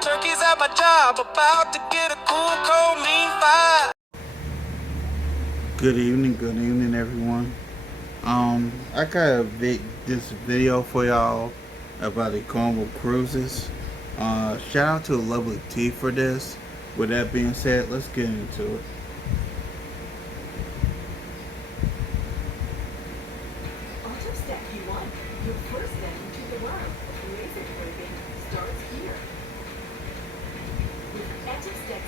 Turkeys at my job, about to get a cool, cold, mean fire. Good evening, everyone. I got this video for y'all about the Carnival cruises. Shout out to Lovely T for this. With that being said, let's get into it. Step Q1, your first step into the world of laser engraving starts here. With Etch-a-Step.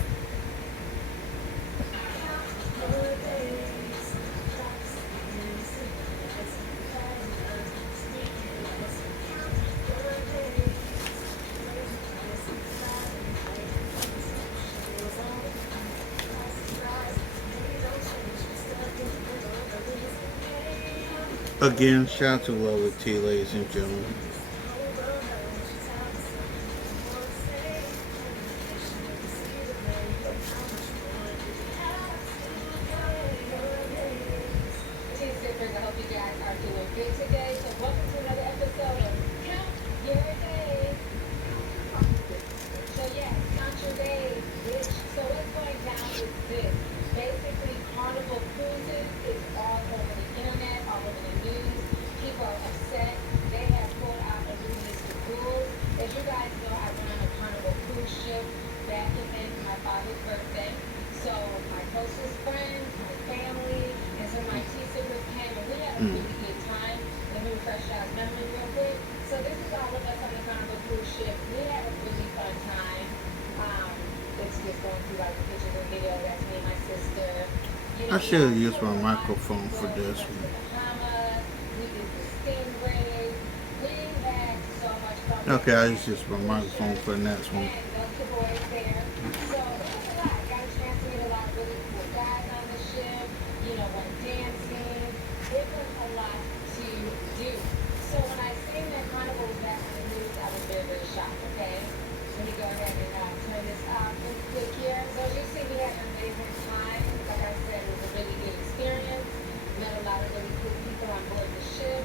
Again, shout out to Lovely T, ladies and gentlemen. I hope you guys are doing good today. So welcome to another episode of Count Your Days. So yes, count your days, bitch. So what's going down is this. Basically, Carnival Cruises is all over the internet, all over the news. People are upset. They have pulled out a new list of rules. As you guys know, I went on a Carnival cruise ship back in my father's birthday. So my closest friends, my family, and some of my T-Sippers came, and we had a really good time. Let me refresh y'all's memory real quick. So this is all of us on the Carnival cruise ship. We had a really fun time. It's just going through like the pictures and video. That's me and my sister. You know, I should have used my microphone for this one. We did the stingray. We had so much fun. Okay, I just used my microphone for the next one. And the boys there. So it was a lot. Got a chance to meet a lot of really cool guys on the ship. You know, went dancing. It was a lot to do. So when I seen that Carnival was back on the news, I was very, very shocked, okay? Let me go ahead and turn this off real quick here. So as you see, we had an amazing time. Like I said, it was a really good experience. Met a lot of really cool people on board the ship.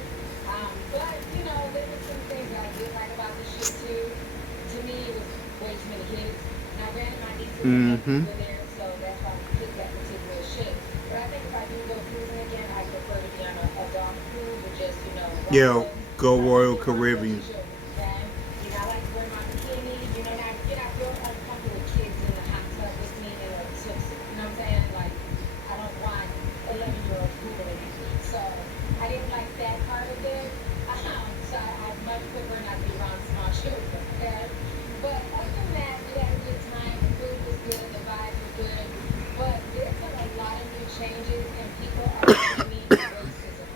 But, you know, there were some things that I did like about the ship, too. To me, it was way too many kids. Now, granted, my nieces were there, so that's why we picked that particular ship. But I think if I do go cruising again, I prefer to be on a dog cruise or just, you know, Yeah, go Royal Caribbean. Okay? You know, I like to wear my bikini. You know, now get out real uncomfortable with kids in the hot tub with me in a swimsuit. You know what I'm saying? Like, I don't want 11-year-olds Googling at me. So I didn't like that part of it. So I much prefer not to be around small children. Okay? But other than that, we had a good time. The food was good. The vibes were good. But there's been a lot of new changes, and people are blaming racism.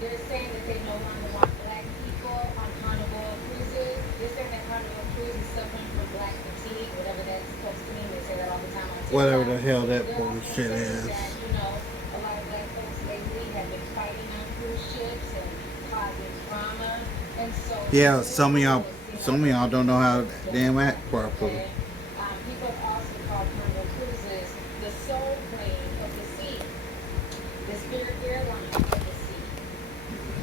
They're saying that they no longer want black people on Carnival cruises. They're saying that Carnival Cruise is suffering from black fatigue, whatever that's supposed to mean. They say that all the time on TikTok. Whatever the hell that They're also bullshit saying is. that, you know, a lot of black folks lately have been fighting on cruise ships and causing drama. And so Yeah, some of y'all don't know how to damn act properly. People have also called Carnival Cruises the soul plane of the sea, the spirit airline of the sea,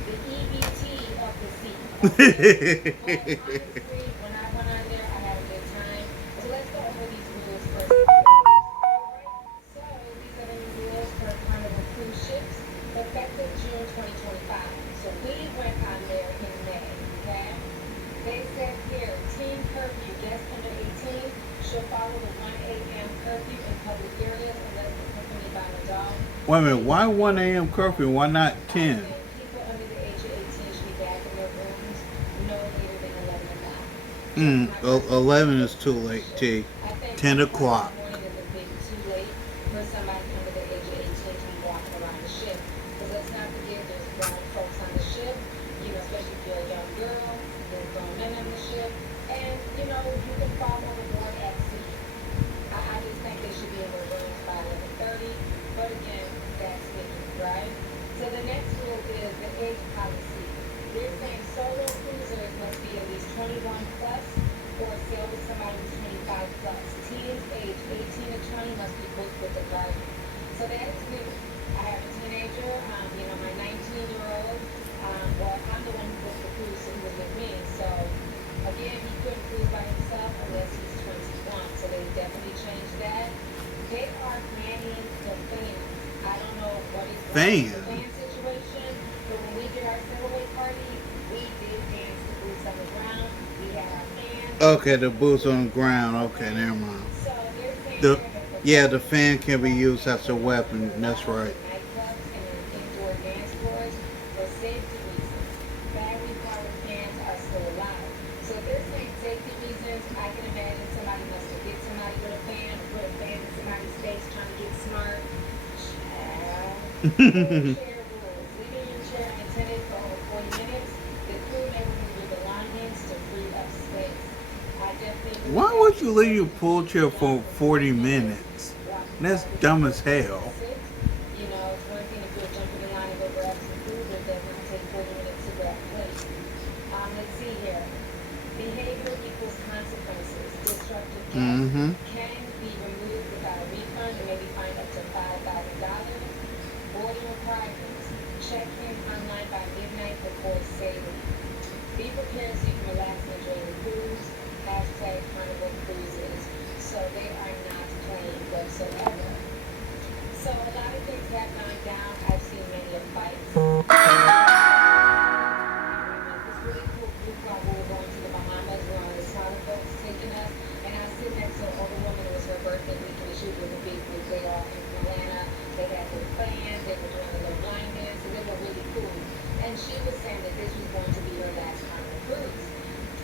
the EBT of the sea. Okay? But honestly, when I went on there, I had a good time. So let's go over these rules first. Alright, so these are the new rules for Carnival cruise ships effective June 2025. So we went on there in May, okay? They said here, teen curfew, guests under 18 should follow the 1 a.m. curfew in public areas unless accompanied by an adult. Wait a minute, why 1 a.m. curfew? Why not 10? People under the age of 18 should be back in their rooms no later than 11 o'clock. 11 is too late, T. I think 10 o'clock. morning is a bit too late for somebody under the age of 18 to be walking around the ship. Because let's not forget, there's grown folks on the ship, you know, especially if you're a young girl, there's grown men on the ship, and, you know, you can fall overboard at sea. I just think they should be in their rooms by 11:30, but again, that's me, right? So the next rule is the age policy. They're saying solo cruisers must be at least 21 plus or sail with somebody who's 25 plus. Teens age fan. Situation. But when we did our silverweight party, we did dance to boots on the ground. We had our fans. Okay, the boots on the ground. Okay, never mind. So they're saying The here that yeah, the fan can be used as a weapon. That's right. nightclubs and indoor dance floors for safety reasons. Battery-powered fans are still allowed. So if they're saying safety reasons, I can imagine somebody must have hit somebody with a fan or put a fan in somebody's face trying to get smart. Child. Share rules. Leaving your chair unattended for over 40 minutes. The crew may remove your belongings to free up space. I definitely. Why would you leave your pool chair for 40 minutes? That's dumb as hell. You know, it's one thing if you're jumping in line to go grab some food, but it does not take 40 minutes to grab a plate. Let's see here. Behavior equals consequences. Disruptive guests can be removed without a refund and may be fined up to $5,000. Boarding requirements. Check in online by midnight before sailing. Be prepared so you can relax and enjoy the cruise. Hashtag Carnival Cruises. So they are not clean whatsoever. So a lot of things have gone down. I've seen many of fights. This really cool group while we were going to the Bahamas. We were on the smaller boats taking us. And I was sitting next to an older woman. It was her birthday weekend. She was with a big group. They all in Atlanta. They had their fans. They were doing a little blind dance. And they were really cool. And she was saying that this was going to be her last Carnival cruise.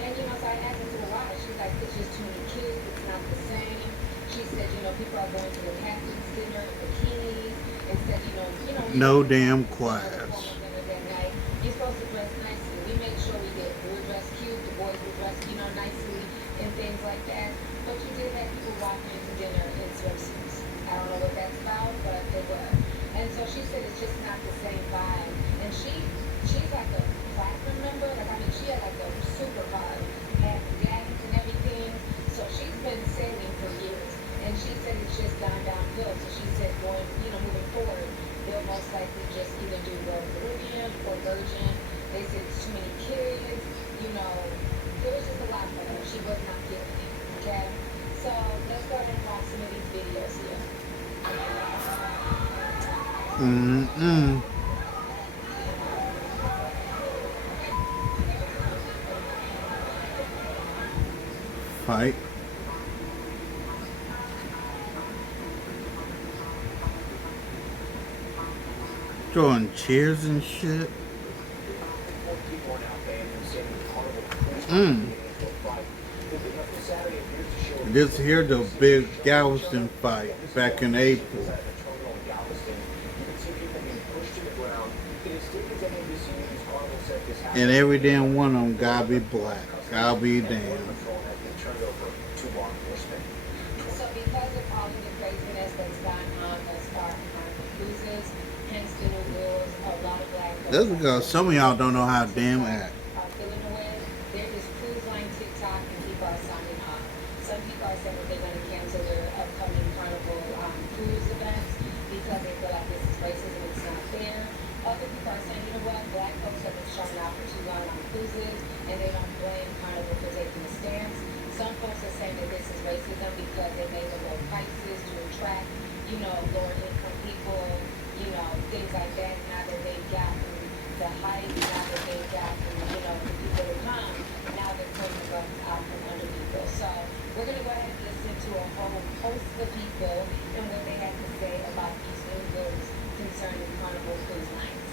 And you know, so I asked her to why. She's like, it's just too many kids. It's not the same. She said, you know, people are going to the captain's dinner in bikinis. And said, No damn class. You're supposed to dress nicely. We made sure we did. We were dressed cute. The boys were dressed, nicely and things like that. But you did have people walking into dinner in swimsuits. I don't know what that's about, but they were. And so she said it's just not the same vibe. And she's like a platinum member. She had like a super card, had medallions and everything. So she's been sailing for years. And she said it's just gone downhill. So she said moving forward, they'll most likely just either do Royal Caribbean or Virgin. They said it's too many kids, there was just a lot for her. She was not feeling it, okay? So let's go ahead and watch some of these videos here. Fight. Throwing chairs and shit. This here the big Galveston fight back in April. And every damn one of them gotta be black. I'll be damned. So because of all of the craziness that's gone on thus far in Carnival Cruises, hence the new rules, a lot of black folks That's because some of y'all don't know how to damn act. are feeling away. There is cruise line TikTok and people are signing off. Some people are saying that they're going to cancel their upcoming Carnival cruise events because they feel like this is racism and it's not fair. Other people are saying, you know what, black folks have been showing out for too long on cruises and they don't blame Carnival for taking a stance. Some folks are saying that this is racism because they made the low prices to attract, lower income people, things like that. Now that they've gotten the hype, now that they've gotten, the people to come, now they're pulling the buttons out from under people. So we're going to go ahead and listen to a whole host of people and what they have to say about these new rules concerning Carnival Cruise Lines.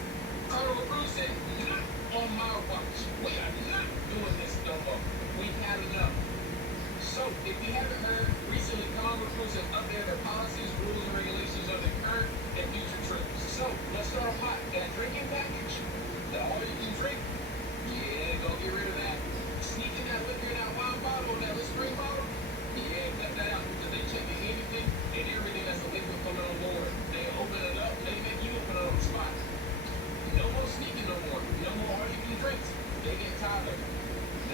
Carnival Cruise said, not on my watch. We are not doing this no more. We've had enough. So, if you haven't heard, recently Carnival Cruise has updated their policies, rules, and regulations on their current and future trips. So, let's start off hot. That drinking package, the all you can drink, yeah, go get rid of that. Sneaking that liquor in that wine bottle, that spring bottle, yeah, cut that out because they checking anything and everything that's a liquid coming on board. They open it up, they make you open it on the spot. No more sneaking no more. No more all you can drinks. They get tired of it.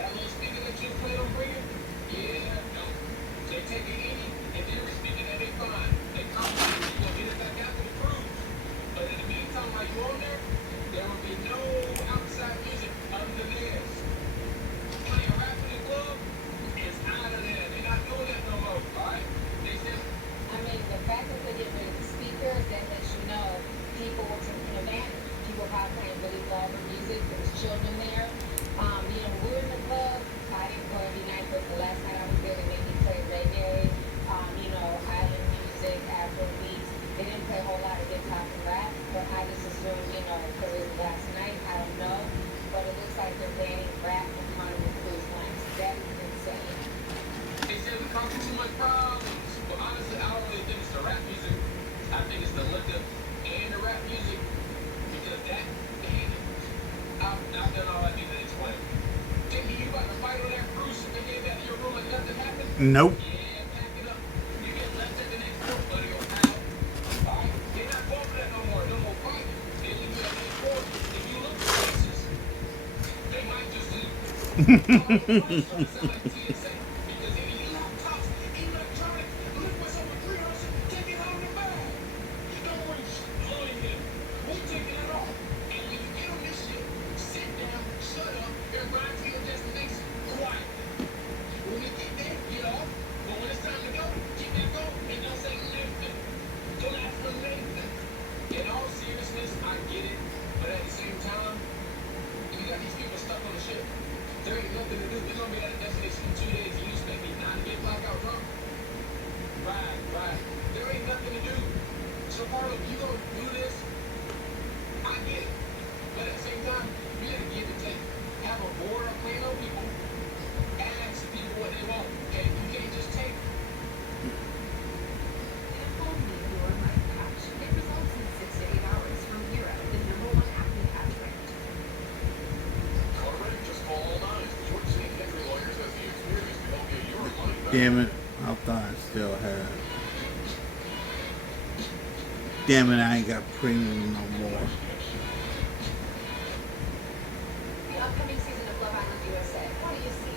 That little speaker that you plan on bringing, yeah, no. Nope. Yeah, pack it up. You get left at the next port, buddy, or pal. Alright? They're not going for that no more. No more fight. They leave you at the next port. If you look racist, they might just leave. All your lights trying to sound like TSA. Because any laptops, electronic, liquids over 300, take it out of the bag. You don't want shit in here. We taking it off. And when you get on this shit, sit down, shut up, and ride to your destination quietly. When you get there, get off. But when it's time to go, keep that go and don't say nothing. Don't ask for anything. In all seriousness, I get it. But at the same time, if you got these people stuck on the ship, there ain't nothing to do. We're gonna be at a destination in 2 days and you expect me not to get blackout drunk? Right. There ain't nothing to do. So Carlo, you gonna do this? I get it. But at the same time, you gotta give and take. Have a board of plain old people. Ask people what they want. And you can't just take. If only your life patch. It results in 6 to 8 hours from Hero, the #1 acne patch brand. Alright, just call all nines. George Henry Lawyers has the experience to help get your money back. Damn it. I thought I still had. Damn it, I ain't got premium no more. The upcoming season of Love Island USA. What do you see?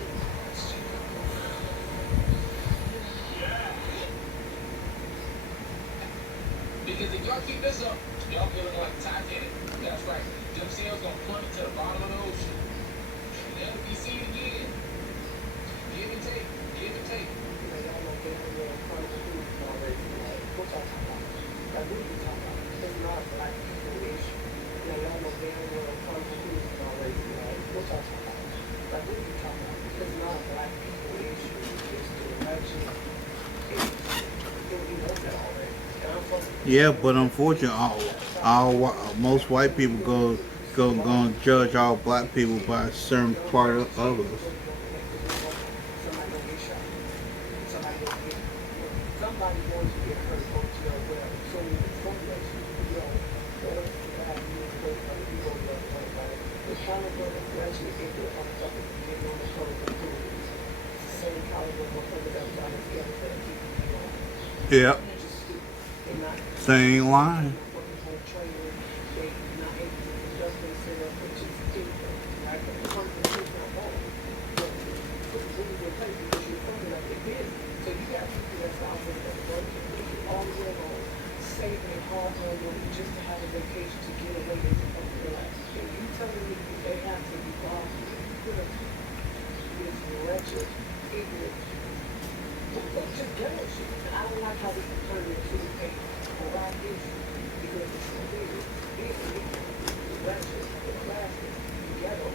Because if y'all keep this up, y'all feeling like Titanic. That's right. Them sails gonna plummet to the bottom of the ocean. Never be seen again. Give and take. Give and take. Y'all know damn well Carnival Cruise is already like, what y'all talking about? Like, what are you talking about? It's not a black people issue. Y'all know damn well Carnival Cruise is already like, what y'all talking about? Like, what are you talking about? It's not a black people issue. It's the election issue. You know that already. And I'm fucking. Yeah, but unfortunately, most white people gonna judge all black people by a certain part of others. Somebody gonna get shot. Somebody going to get hurt, go to jail, whatever. So when you formulate, whatever you have, you go to the other way. The caliber of election is the motherfucker getting on the phone and doing it. It's the same caliber of motherfucker that was on the scale that keep you on. Yep, They're just stupid. They're not. they ain't lying. Working for a trainer, they not able to conduct themselves, which is stupid. Right? But the person is not wrong. But put the rules in place because you're funding up their business. So you got people that's out there that's working all the way on, saving and hard money just to have a vacation to get away and to relax. And you telling me that they have to be bothered with this wretched, ignorant, just ghetto shit. And I don't like how we can turn it into a black issue because it's so big, it's wretched, it's plastic, ghetto.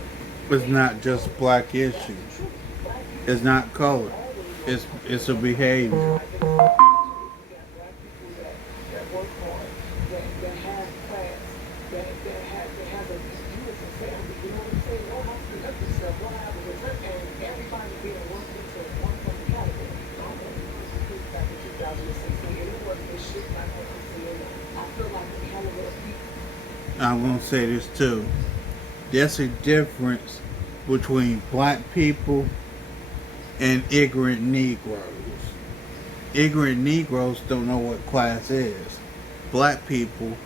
It's not just black issue. It's not color. It's a behavior. You got black people that work hard, that have class, that have a beautiful family, you know what I'm saying? Know how to conduct themselves, know how to present, and everybody being worked into one fucking category. Back in 2016, and it wasn't this shit like what I'm seeing now. I feel like a caliber of people. I'm gonna say this too. There's a difference between black people and ignorant Negroes. Ignorant Negroes don't know what class is. Black people,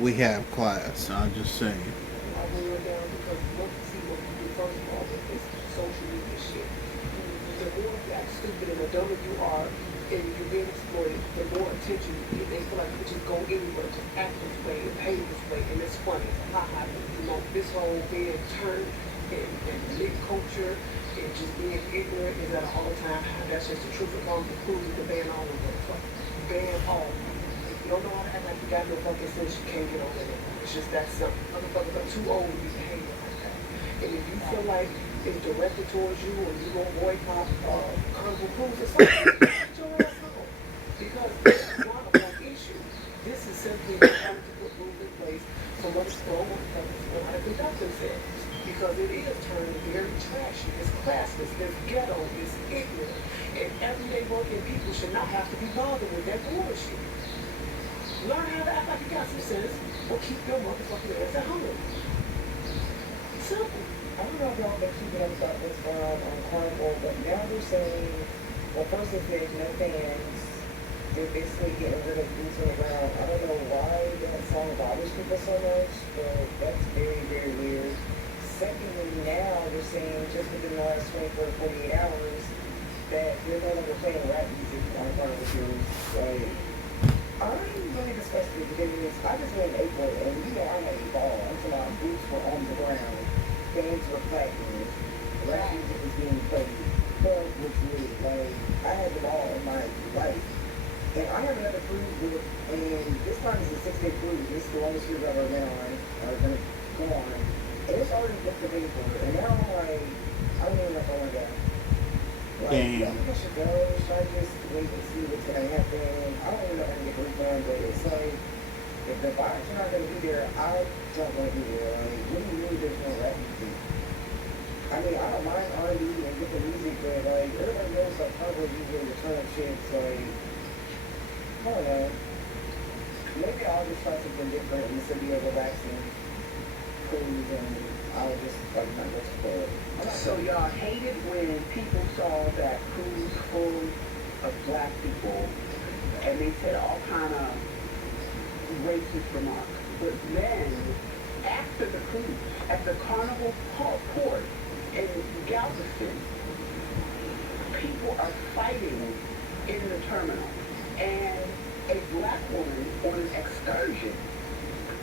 we have class. I'm just saying. I went down because you want to see what you do first of all with this social media shit. The more that stupid and the dumber you are and you're being exploited, the more attention you get. They feel like you just go anywhere, just act this way and behave this way, and it's funny. It's not happening. You know, this whole being turned and mid culture and just being ignorant is at an all-time high. That's just the truth. As long as the cruise is to ban all of them. Ban all. If you don't know how to act like you got no fucking sense, you can't get on it. It's just that simple. Motherfuckers are too old to be behaving like that. And if you feel like it's directed towards you or you gonna boycott Carnival Cruise or something, get your ass home. Because it's not a black issue. This is simply trying to put rules in place for motherfuckers to know how to conduct themselves. Because it is turning very trashy, it's classless, it's ghetto, it's ignorant. And everyday working people should not have to be bothered with that bullshit. Learn how to act like you got some sense or keep your motherfucking ass at home. Simple. I don't know if y'all been keeping up about this on Carnival, but now they're saying Well, first it says no fans. They're basically getting rid of boots on the ground. I don't know why that song bothers people so much, but that's very, very weird. Secondly, now they're saying just within the last 24 to 48 hours that they're no longer playing rap music on Carnival Cruise. Like, I'm really disgusted because I just went in April and you know I'm at a ball until our boots were on the ground, fans were clapping, rap music was being played. Club was lit. Like, I had the ball in my life. And I have another cruise book, and this time it's a 6-day cruise. This is the longest cruise I've ever been on, or gonna go on. And it's already booked the day for it. And now I'm like, I don't even know if I want to go. Like, Damn. I think I should go. Should I just wait and see what's gonna happen? I don't even know if I can get a refund, but it's like, if the vibes are not gonna be there, I don't want to be there. Like, what do you mean there's no rap music? I mean, I don't mind R&B and different music, but like, everybody knows like Carnival usually the turn up shit, so like, I don't know. Maybe I'll just try something different in the city of relaxing cruise and I'll just like not go to club. So y'all hated when people saw that cruise full of black people and they said all kind of racist remarks. But then after the cruise, at the Carnival port in Galveston, people are fighting in the terminal. And a black woman on an excursion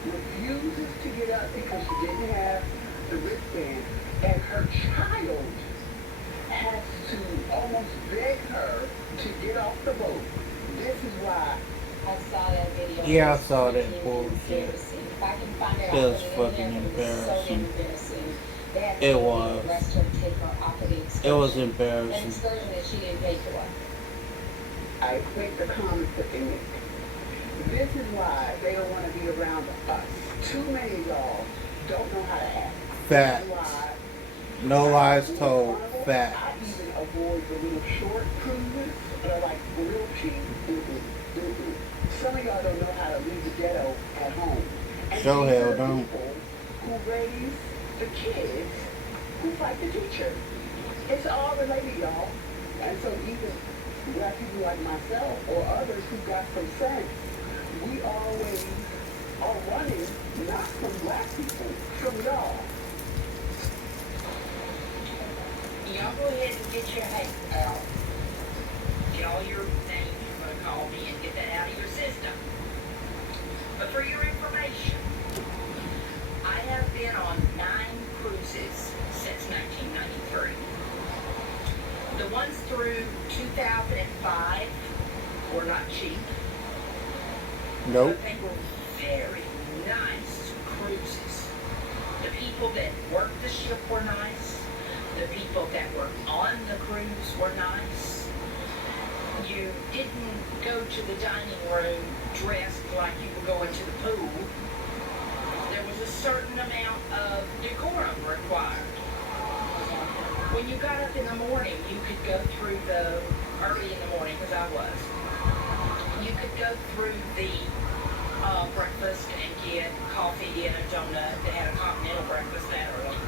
refuses to get up because she didn't have the wristband, and her child has to almost beg her to get off the boat. This is why I saw that video. Yeah, I It was saw that freaking bullshit. embarrassing. If I can find it, It I'll was put it in fucking there, but it was so damn embarrassing. embarrassing. They had It to was. arrest her to take her off of the excursion. It was An embarrassing. excursion that she didn't pay for. I equate the comments that they make. This is why they don't want to be around us. Too many of y'all don't know how to act. Fact. This is why No lies told. Carnival, Fact. I even avoid the little short cruises that are like real cheap. Some of y'all don't know how to leave the ghetto at home. And Sure these hell are the don't. people who raise the kids who fight the teacher. It's all related, y'all. And so even black people like myself or others who got some sense, we always are running not from black people, from y'all. Y'all go ahead and get your hate out. Get all your names you're going to call me and get that out of your system. But for your information, I have been on 9 cruises since 1993. The ones through 2005 were not cheap. Nope. But they were very nice cruises. The people that worked the ship were nice. The people that were on the cruise were nice. You didn't go to the dining room dressed like you were going to the pool. There was a certain amount of decorum required. When you got up in the morning, you could go through early in the morning, because I was, you could go through the breakfast and get coffee and a donut. They had a continental breakfast that early.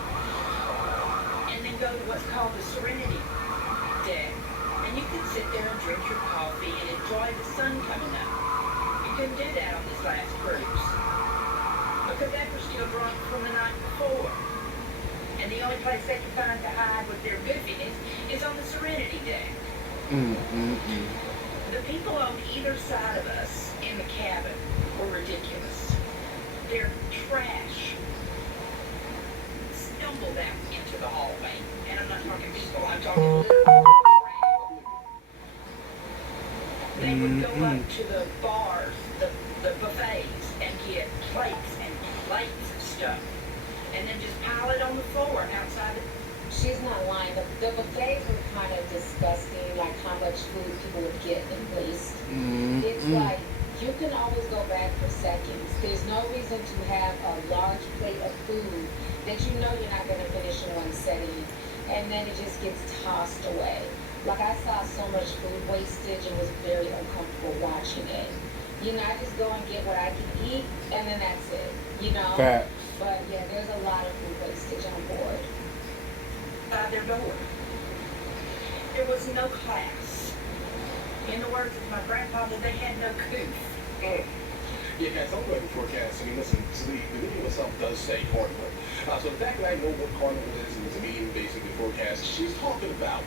And then go to what's called the Serenity Deck. And you could sit there and drink your coffee and enjoy the sun coming up. You couldn't do that on this last cruise, because they were still drunk from the night before. And the only place they can find to hide with their goofiness is on the Serenity Deck. The people on either side of us in the cabin were ridiculous. Their trash stumbled out into the hallway. And I'm not talking people, I'm talking literal trash. They would go up to the bars, the buffets, and get plates and plates of stuff. And then just pile it on the floor outside the... She's not lying. The buffets were kind of disgusting, like how much food people would get and waste. It's like, you can always go back for seconds. There's no reason to have a large plate of food that you know you're not going to finish in one setting, and then it just gets tossed away. Like, I saw so much food wastage and was very uncomfortable watching it. You know, I just go and get what I can eat, and then that's it, you know? Fact. But yeah, there's a lot of food wastage on board. By their door. There was no class. In the words of my grandfather, they had no couth. Yeah, guys, I'm going to forecast. I mean, listen, so the video itself does say Carnival. So the fact that I know what Carnival is and it's a medium basically forecast, she's talking about,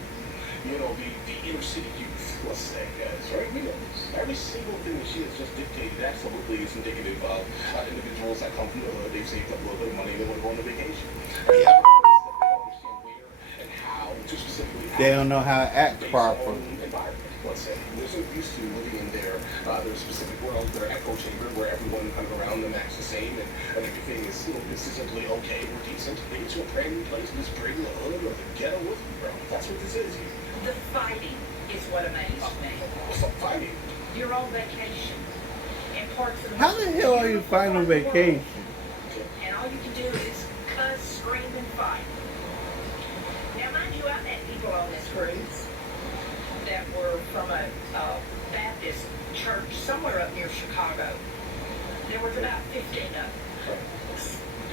you know, the inner city youth, let's say, guys, right? We know this. Every single thing that she has just dictated absolutely is indicative of individuals that come from the hood. They've saved up a little bit of money, they want to go on a vacation. They have understand where and how to specifically They don't know how to act properly. Environment, let's say. They're so used to living in their specific world, their echo chamber, where everyone kind of around them acts the same and everything is, you know, consistently okay or decent. They get to a brand new place and just bring the hood or the ghetto with them, bro. That's what this is here. The fighting is what amazed me. What's up, fighting? You're on vacation in parts of the How the hell are you finding on vacation? And all you can do is cuss, scream, and fight. Now, mind you, I met people on this cruise that were from a Baptist church somewhere up near Chicago. There was about 15 of them.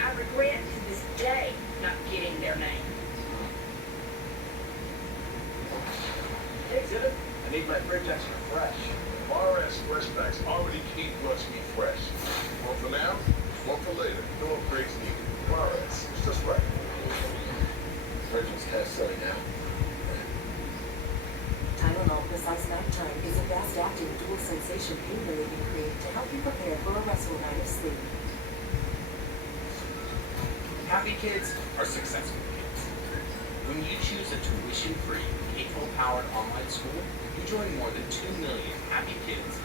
I regret to this day not getting their name. Hey, Zip, I need my fridge extra fresh. RS Fresh Packs already keep lunch meat fresh. One for now, one for later. No upgrades needed. RS, it's just right. Fridge is kind of silly now. Tylenol Precise Nighttime is a fast-acting dual sensation pain-relieving cream to help you prepare for a restful night of sleep. Happy kids are successful kids. When you choose a tuition-free, K-12-powered online school, you join more than 2 million happy kids.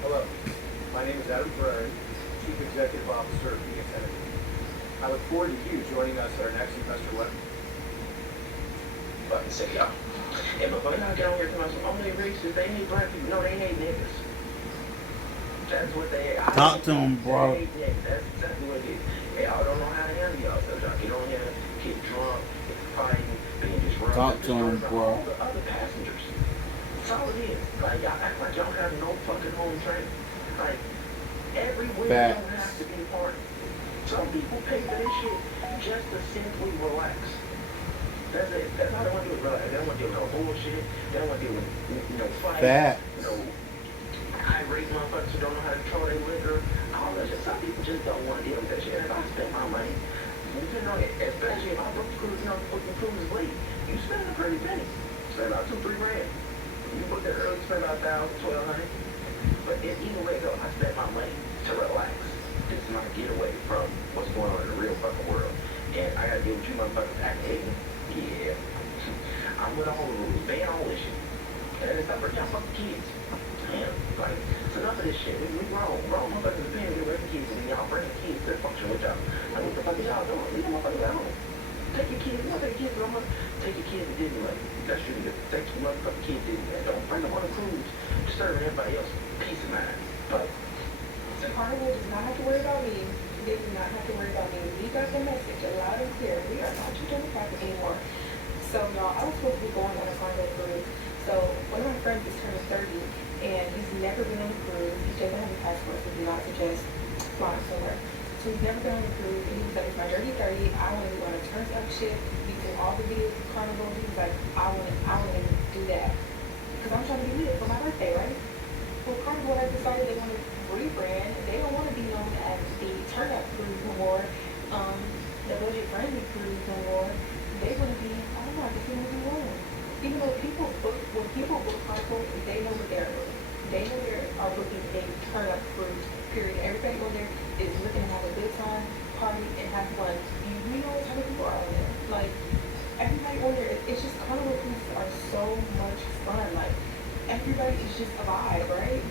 Hello, my name is Adam Ferrari, Chief Executive Officer of Phoenix Energy. I look forward to you joining us at our next investor webinar. Fucking sick, y'all. And before I get on here to myself, only racist, they hate black people. No, they hate niggas. That's what they hate. Talk to them, bro. They hate niggas. That's exactly what it is. Y'all don't know how to handle yourselves. Y'all get on here, get drunk, get fighting, being disruptive. Talk to them, bro. All the other passengers. That's all it is. Like, y'all act like y'all have no fucking home training. Like, everywhere Facts. don't have to be a party. Some people pay for this shit just to simply relax. That's it. That's all they want to do is relax. They don't want to deal with no bullshit. They don't want to deal with, you know, fights. Facts. You know, irate motherfuckers who don't know how to control their liquor. All that shit. Some people just don't want to deal with that shit. If I spend my money, depending on it, especially if I book the cruise, you know, book the cruise is late, you spend a pretty penny. Spend about $2-3 grand. You book that early, spend about $1,000-1,200. But either way though, I spend my money to relax. This is my getaway from what's going on in the real fucking world. And I gotta deal with you motherfuckers acting ignorant. Yeah. I'm with all the rules, ban all this shit. And it's not for y'all fucking kids. Damn, like, it's enough of this shit. We grown. Grown motherfuckers are paying to get away from kids, and then y'all bring the kids to function with y'all. Like, what the fuck is y'all doing? Leave them motherfuckers at home. Take your kids, you know, take your kids, grandma. Take your kids to Disneyland. That's really good. Take your motherfucking kids to Disneyland. Don't bring them on a cruise, disturbing everybody else's peace of mind. But So Carnival does not have to worry about me. They do not have to worry about me. We got the message loud and clear. We are not too democratic anymore. So y'all, I was supposed to be going on a Carnival cruise. So one of my friends is turning 30, and he's never been on a cruise. He doesn't have a passport, so do not suggest flying somewhere. So he's never been on a cruise, and he was like, it's my dirty 30. I want to go on a turn up ship. He did all the videos of Carnival. He was like, I want to do that because I'm trying to be lit for my birthday, right? Well, Carnival has decided they want to rebrand. They don't want to be known as the turn up cruise no more, the budget friendly cruise no more. They want to be, I don't know, I can see what we want. Even though when people book Carnival, they know what they're doing. They know they are booking a turn up cruise, period. Everybody on there is looking to have a good time, party, and have fun. You know what type of people are on there. Like, everybody on there, it's just Carnival cruises are so much fun. Like, everybody is just a vibe, right?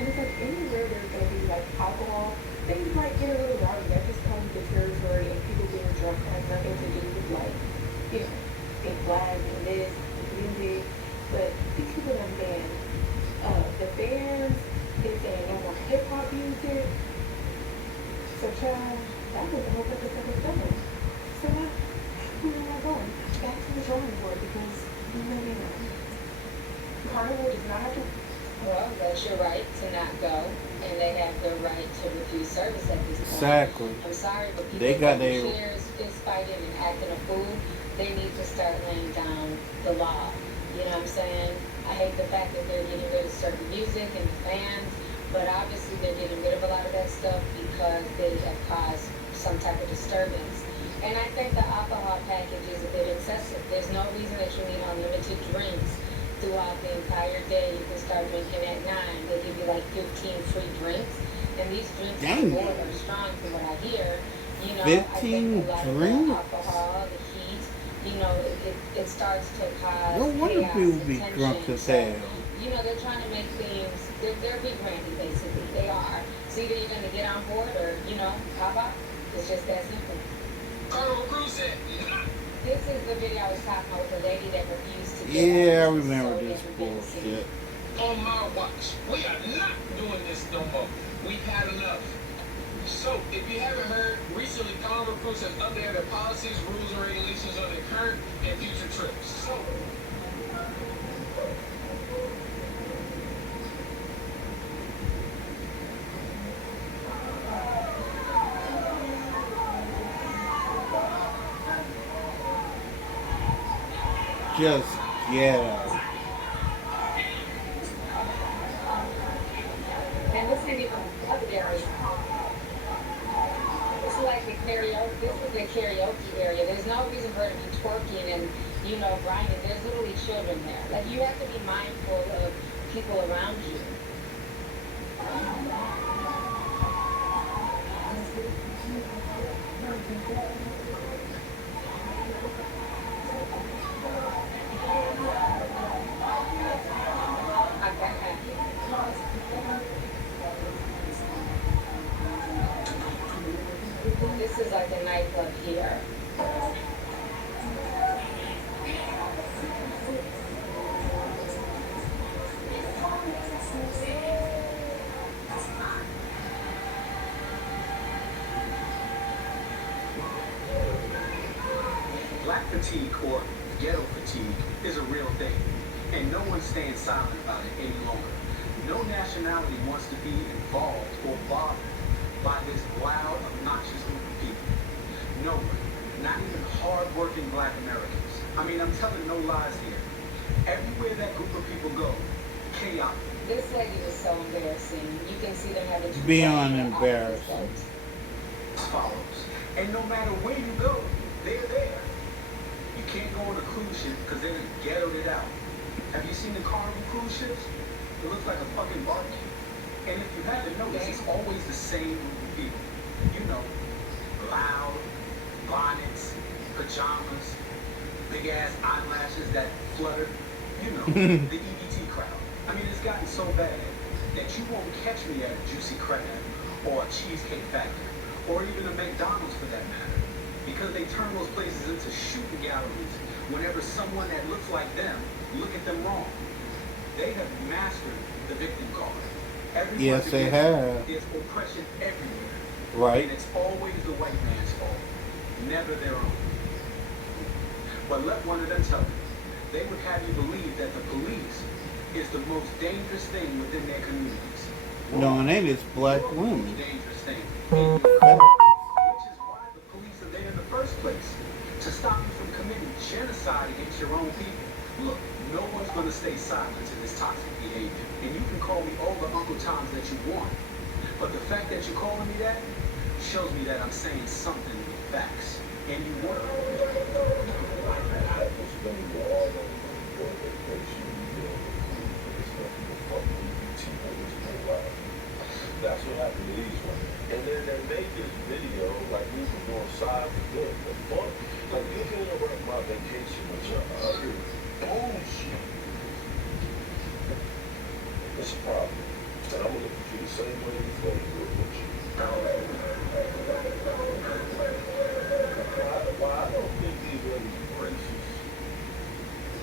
And it's like anywhere there's gonna be like alcohol, things might get a little rowdy. That just comes with the territory, and people being drunk has nothing to do with, like, you know, being black and this and music. But these people done banned the bands. They're saying no more hip hop music. So child, that was the whole purpose of the film. So now, where am I going? Back to the drawing board because you know me now. Carnival does not have to. Well, that's your right to not go, and they have the right to refuse service at this point. Exactly. I'm sorry, but people They got throwing their- chairs, fist fighting, and acting a fool, they need to start laying down the law. You know what I'm saying? I hate the fact that they're getting rid of certain music and fans, but obviously they're getting rid of a lot of that stuff because they have caused some type of disturbance. And I think the alcohol package is a bit excessive. There's no reason that you need unlimited drinks throughout the entire day. You can start drinking at 9. They give you like 15 free drinks. And these drinks are strong from what I hear. You know, 15 I think a lot drinks? of the alcohol, the heat, you know, it starts to cause No wonder chaos people and be tension. drunk as So, hell. you know, they're trying to make things, they're big brandy basically. They are. So either you're going to get on board or, you know, hop out. It's just that simple. Carnival Cruise said, This is the video I was talking about with the lady that refused to get Yeah, I on. remember So this bullshit. on my watch, we are not doing this no more. We've had enough. So, if you haven't heard, recently Carnival Cruise has updated their policies, rules, and regulations on their current and future trips. So, Just ghetto. And this ain't even a club area. This is like the karaoke. This is the karaoke area. There's no reason for it to be twerking and, you know, grinding. There's literally children there. Like, you have to be mindful of people around you. This is like a nightclub here. Black fatigue or ghetto fatigue is a real thing, and no one's staying silent about it any longer. No nationality wants to be involved or bothered by this loud, obnoxious group of people. No one, not even hard-working Black Americans. I mean, I'm telling no lies here. Everywhere that group of people go, chaos. This lady was so embarrassing. You can see them having to Beyond embarrassing. Follows. And no matter where you go, they're there. You can't go on a cruise ship because they done ghettoed it out. Have you seen the Carnival cruise ships? It looks like a fucking barbecue. And if you haven't noticed, it's always the same group of people. You know, loud, bonnets, pajamas, big ass eyelashes that flutter. You know, the EBT crowd. I mean, it's gotten so bad that you won't catch me at a Juicy Crab or a Cheesecake Factory or even a McDonald's for that matter. Because they turn those places into shooting galleries whenever someone that looks like them look at them wrong. They have mastered the victim card. Everyone Yes, they have. There's oppression everywhere. Right. And it's always the white man's fault, never their own. But let one of them tell you, they would have you believe that the police is the most dangerous thing within their communities. No, and it is black You're the women. most dangerous thing in your community. Which is why the police are there in the first place, to stop you from committing genocide against your own people. Look, no one's going to stay silent to this toxic behavior. And you can call me all the Uncle Toms that you want. But the fact that you're calling me that shows me that I'm saying something with facts. And you were. That's what happened to these ones. And then they made this video like we were doing side for good. The fun, like you can interrupt my vacation with your utter bullshit. It's a problem. And I'm gonna look at you the same way these ladies look at you. Well, I don't think these ladies are racist.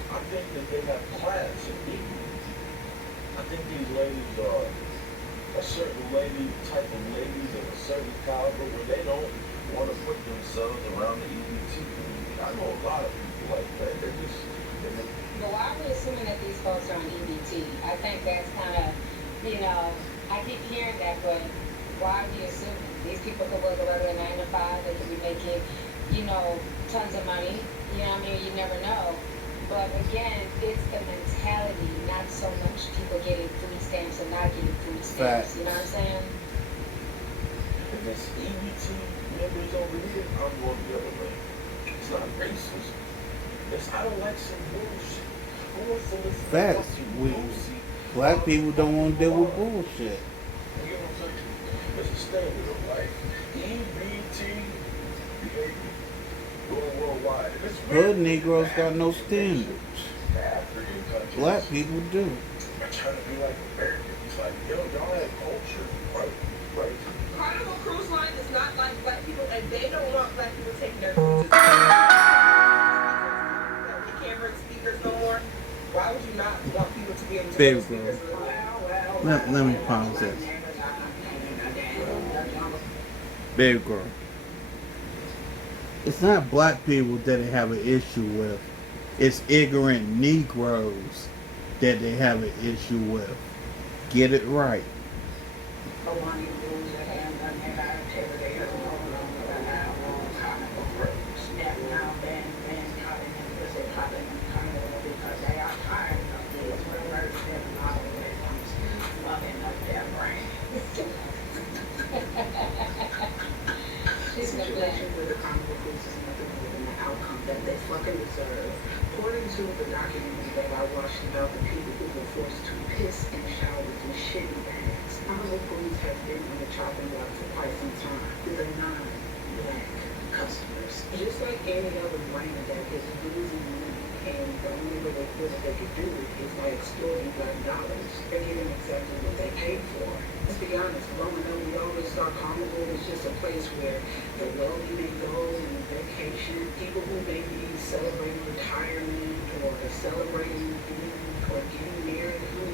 I think that they have class and dignity. I think these ladies are a certain lady, type of ladies of a certain caliber where they don't want to put themselves around the EBT community. I know a lot of people like that. But why are we assuming that these folks are on EBT? I think that's kind of, you know, I keep hearing that, but why are we assuming? These people could work a regular 9 to 5, they could be making, you know, tons of money. You know what I mean? You never know. But again, it's the mentality, not so much people getting food stamps or not getting food stamps. Facts. You know what I'm saying? If it's EBT members over here, I'm going the other way. It's not racist. It's I don't like some bullshit. I want some of Facts. Black people don't want to deal with bullshit. You get what I'm saying? It's a standard of life. EBT, baby, going worldwide. And it's Hood weird. Negroes got no standards. The African countries. Black people do. Are trying to be like Americans. Like, yo, y'all have culture. Right. Carnival Cruise Line is not like black people, and they don't want black people taking their cruises. They can't bring speakers no more. Why would you not want people to be able to Baby bring girl. speakers? Let me pause this. Baby girl. It's not black people that they have an issue with. It's ignorant Negroes that they have an issue with. Get it right. She's a Situation with the Carnival Cruise is nothing more than the outcome that they fucking deserve. According to the documentary that I watched about the people who were forced to piss and shower through shitty bags, Carnival Cruise has been on the chopping block for quite some time with a non-black customers. Just like any other brand that is losing money, and the only way they feel that they could do it is by exploiting black dollars. They're getting exactly what they paid for. Let's be honest, growing up, we always thought Carnival was just a place where the wealthy may go and vacation. People who may be celebrating retirement or celebrating or getting married, who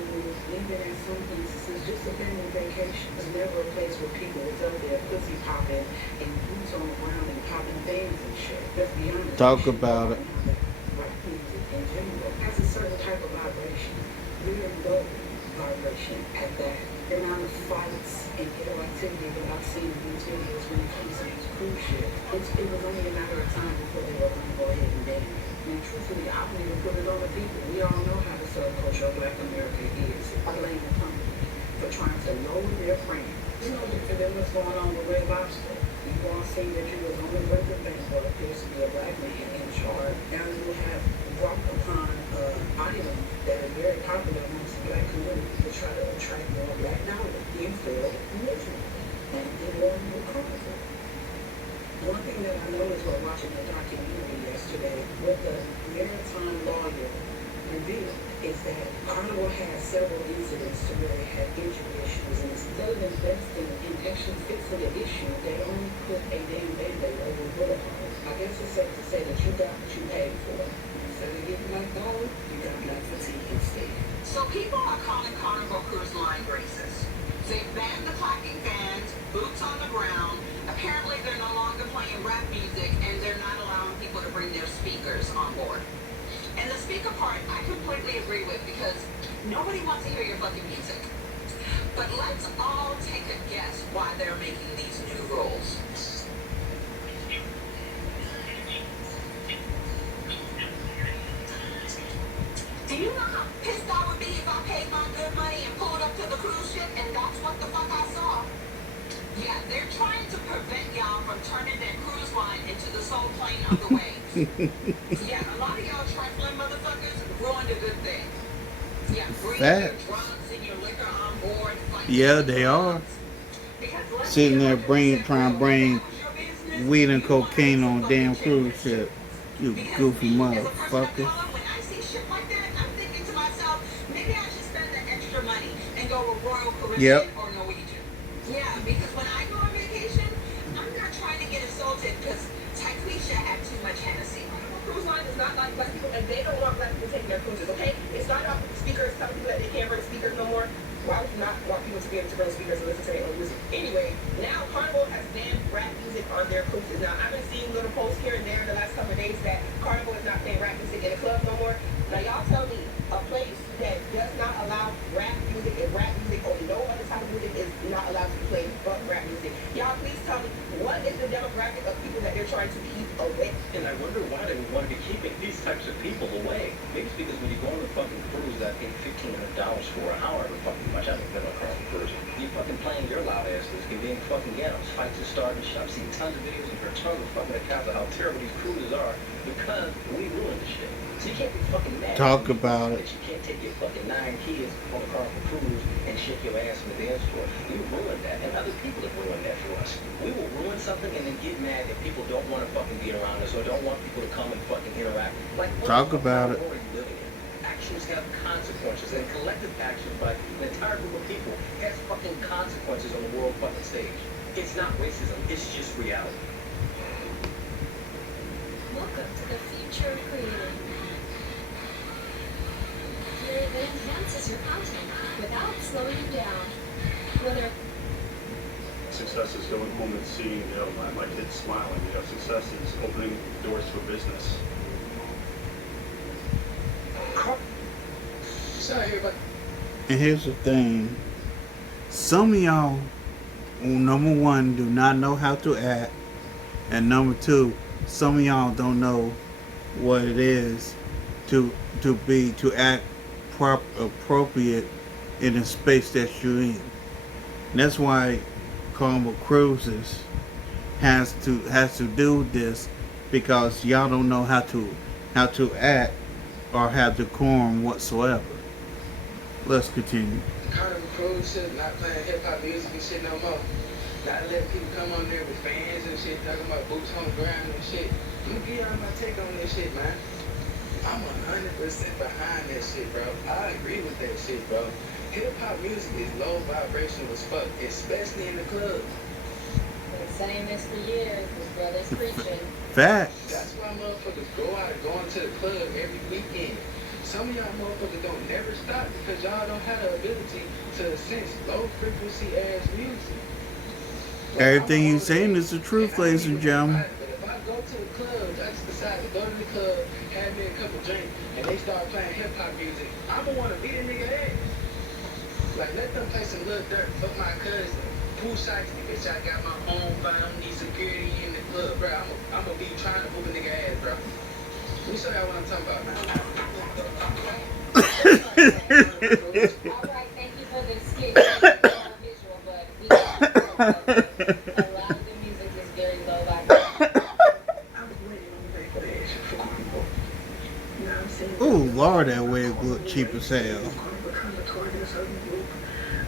even in some instances just a family vacation. It's never a place where people was up there pussy popping and boots on the ground and popping bands and shit. Let's be honest. Talk about it. Rock music in general has a certain type of vibration. We're low vibration at that. The amount of fights and interactivity that I've seen in these videos when it comes to these cruise ships, it was only a matter of time before they were going to go ahead and ban it. And truthfully, I wouldn't even put it on the people. We all know how the subculture of Black America is. I blame the company for trying to lower their brand. You know, different than what's going on with Red Lobster. You all see that you was on the brink of bank, what appears to be a black man in charge. Now you have brought upon items that are very popular amongst the black community to try to attract more black dollars. You failed miserably, and it wasn't more comfortable. One thing that I noticed while watching the documentary yesterday, what the maritime lawyer revealed is that Carnival had several incidents to where they had injury issues, and instead of investing in actually fixing the issue, they only put a damn band-aid over the bullet hole. I guess it's safe to say that you got what you paid for. Instead of getting black dollar, you got black fatigue instead. So people are calling Carnival Cruise Line racist. They've banned the clacking fans, boots on the ground. Apparently they're no longer playing rap music, and they're not allowing people to bring their speakers on board. And the speaker part, I completely agree with, because nobody wants to hear your fucking music. But let's all take a guess why they're making these new rules. Do you know how pissed I would be if I paid my good money and pulled up to the cruise ship and that's what the fuck I saw? Yeah, they're trying to prevent y'all from turning their cruise line into the soul plane of the waves. Yeah, a lot of y'all trifling motherfuckers ruined a good thing. Yeah, bring your drugs and your liquor on board. Yeah, they are. Sitting there trying to bring weed and cocaine on a damn cruise ship. You goofy motherfucker. When I see shit like that, I'm thinking to myself, maybe I should spend the extra money and go to Royal Caribbean or Norwegian. Yeah, because when I go on vacation, I'm not trying to get assaulted because Taquisha had too much Hennessy. Cruise line is not like black people, and they don't want black people taking their cruises, okay? It started off with the speakers telling people that they can't bring speakers no more. Why would you not want people to be able to bring speakers and listen to their own music? Anyway, now Carnival has banned rap music on their cruises. Now, I've been seeing little posts here and there in the last couple of days that Carnival is not playing rap music in the clubs no more. Now, y'all tell me, a place that does not allow rap music and rap music or no other type of music is not allowed to be played but rap music. Y'all please tell me, what is the demographic of people that they're trying to keep away? And I wonder why they would want to be keeping these types of people away. gallons for however fucking much. I haven't been on Carnival Cruise. You fucking playing your loud asses can be in fucking gallons. Fights are starting. I've seen tons of videos and heard tons of fucking accounts of how terrible these cruises are because we ruined the shit. So you can't be fucking mad. Talk about it. But you can't take your fucking 9 kids on a Carnival Cruise and shake your ass in the dance floor. We ruined that, and other people have ruined that for us. We will ruin something and then get mad if people don't want to fucking be around us or don't want people to come and fucking interact. Like, Talk about it. What are you living in? Actions have consequences, and collective actions by an entire group of people has fucking consequences on the world fucking stage. It's not racism, it's just reality. Welcome to the future of creating. Create that enhances your content without slowing you down. Whether Success is going home and seeing, my kids smiling. Success is opening doors for business. And here's the thing. Some of y'all, number one, do not know how to act. And number two, some of y'all don't know what it is to act appropriate in the space that you're in. And that's why Carnival Cruises has to do this, because y'all don't know how to act or have decorum whatsoever. Let's continue. Carnival Cruise shit, not playing hip hop music and shit no more. Not letting people come on there with fans and shit, talking about boots on the ground and shit. I'm gonna give y'all my take on this shit, man. I'm 100% behind that shit, bro. I agree with that shit, bro. Hip hop music is low vibrational as fuck, especially in the club. been saying this for years, this brother's preaching. Facts. That's why motherfuckers go out going to the club every weekend. Some of y'all motherfuckers don't never stop because y'all don't have the ability to sense low frequency ass music. Everything you saying is the truth, ladies and gentlemen. But if I go to the club, I just decide to go to the club, have me a couple drinks, and they start playing hip hop music, I'ma wanna beat a nigga ass. Like, let them play some Lil Durk, fuck my cousin. Pooh Shiesty, bitch, I got my own fight, I don't need security in the club, bro. I'ma be trying to whoop a nigga ass, bro. Let me show y'all what I'm talking about, man. Alright, thank you for the skit. Visual, but we a lot of the music is very low vibrational. I was waiting on that for the action for Carnival. You know what I'm saying? Ooh, Lord, that wig look cheap as hell. Carnival trying to target a certain group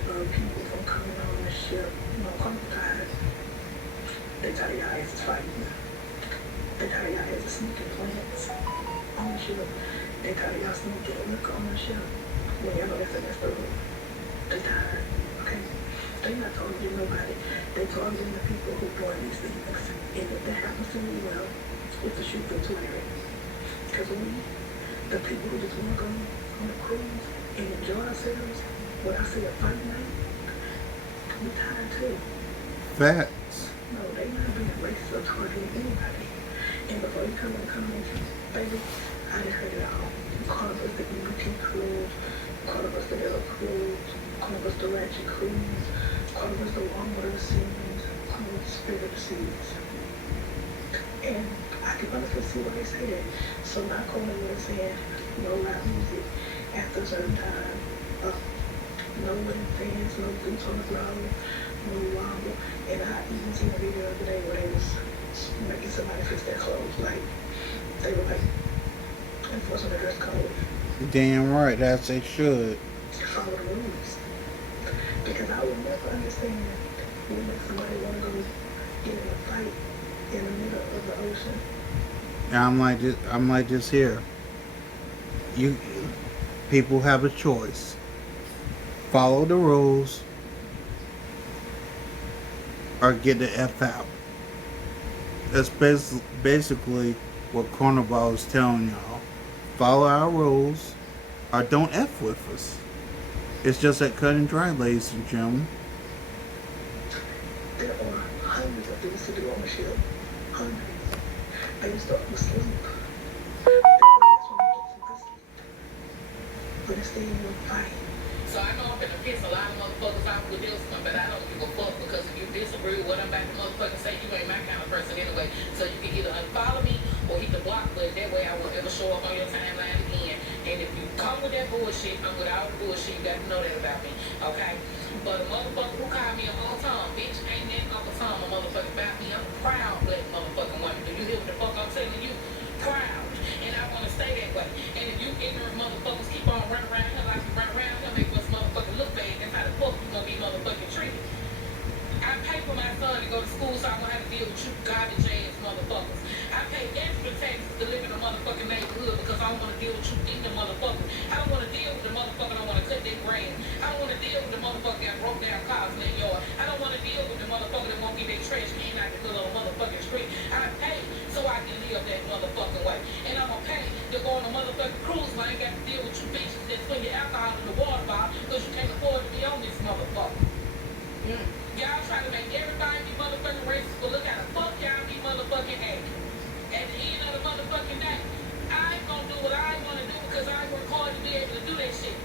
of people from coming on the ship. You know, Carnival tired. They tell y'all asses fighting. They tell y'all asses sneaking plants on the ship. They tell y'all sneaking liquor on the ship. When y'all know that's against the rule. They tired. Okay? They not targeting nobody. They targeting the people who doing these things. And if that happens to me, well, it's a shoot them to it. Because we, the people who just want to go on a cruise and enjoy ourselves, when I see a fight night, we tired too. Facts. No, they not being racist or targeting anybody. And before you come on the convention, baby, I done heard it all. Carnival's the EBT cruise, Carnival's the Yellow cruise, Carnival's the Ratchet cruise, Carnival's the Warm Water Seas, Carnival's the Spirit of the Seas. And I can honestly see why they say that. So now Carnival is saying no loud music after a certain time, no wedding fans, no boots on the ground, no wobble. And I even seen a video the other day where they was making somebody fix their clothes. Like, they were like enforcing the dress code. Damn right, as they should. Follow the rules. Because I would never understand when somebody want to go get in a fight in the middle of the ocean. And I'm like this here. People have a choice. Follow the rules or get the F out. That's basically what Carnival is telling y'all. Follow our rules or don't F with us. It's just that cut and dry, ladies and gentlemen. There are hundreds of things to do on the ship. Hundreds. I used to sleep. But instead you fight. So I know I'm gonna piss a lot of motherfuckers off with this one, but I don't give a fuck because if you disagree with what I'm about to motherfucking say, you ain't my kind of person anyway. So you can either unfollow me or hit the block button. That way I won't ever show up on your timeline again. And if you come with that bullshit. I'm with all the bullshit. You got to know that about me, okay? But a motherfucker who called me Uncle Tom, bitch, ain't that Uncle Tom a motherfucker about me. I'm a proud black motherfucking woman. Do you hear what the fuck I'm telling you? Proud. And I want to stay that way. And if you ignorant motherfuckers keep on running around here like you run around here, make us motherfucking look bad, that's how the fuck you gonna be motherfucking treated. I pay for my son to go to school, so I won't have to deal with you garbage ass motherfuckers. I pay extra taxes to live in a motherfucking neighborhood because I don't want to deal with you ignorant motherfuckers. I don't want to deal with the motherfucker that don't want to cut their grass. I don't want to deal with the motherfucker that broke down cars in their yard. I don't want to deal with the motherfucker that won't get their trash can out the little motherfucking street. I pay so I can live that motherfucking way. And I'm gonna pay to go on a motherfucking cruise line. I ain't got to deal with you bitches that put your alcohol in the water bottle because you can't afford to be on this motherfucker. Y'all try to make everybody be motherfucking racist, but look how the fuck y'all be motherfucking acting. At the end of the motherfucking day, I ain't gonna do what I want to do because I work hard to be able to do that shit.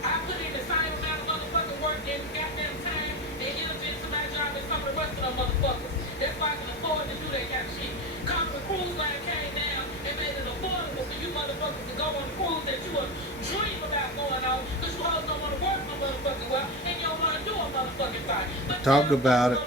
I put in the same amount of motherfucking work and goddamn time and energy to my job as some of the rest of them motherfuckers. That's why I can afford to do that kind of shit. Carnival Cruise Line came down and made it affordable for you motherfuckers to go on the cruise that you would dream about going on because you hoes don't want to work no motherfucking well and you don't want to do a motherfucking thing. But Talk about it.